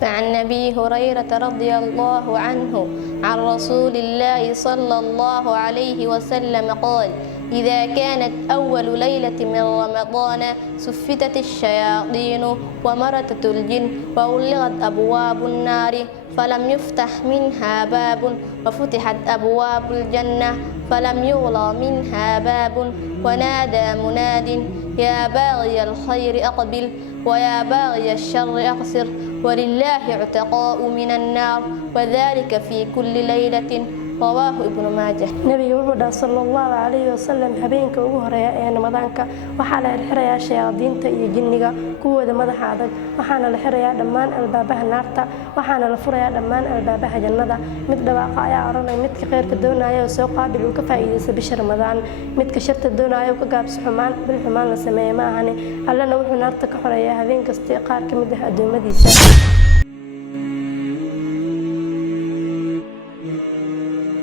فعن أبي هريرة رضي الله عنه عن رسول الله صلى الله عليه وسلم قال: إذا كانت أول ليلة من رمضان سفتت الشياطين ومرتت الجن وغلقت أبواب النار فلم يفتح منها باب وفتحت أبواب الجنة فلم يغلق منها باب ونادى مناد: يا باغي الخير أقبل ويا باغي الشر أقصر ولله عتقاء من النار وذلك في كل ليلة. رواه ابن ماجه. نبي وحده صلى الله عليه وسلم habeenka ugu horeeya ee Ramadaanka waxaa la xirayaa shayaadiinta iyo jinniga kuwooda madaxa adag waxaana la xirayaa dhammaan albaabaha naarta waxaana la furayaa dhammaan albaabaha jannada mid dhawaaqa ayaa oranay midka khayrka doonaya oo soo qaabil uu ka faa'iideysto bisha Ramadaan midka sharta doonaya oo ka gaabso xumaan bil xumaan la sameeyo ma ahani allana wuxuu naarta ka xoreeyaa habeen kasta qaar ka mid ah adoomadiisa.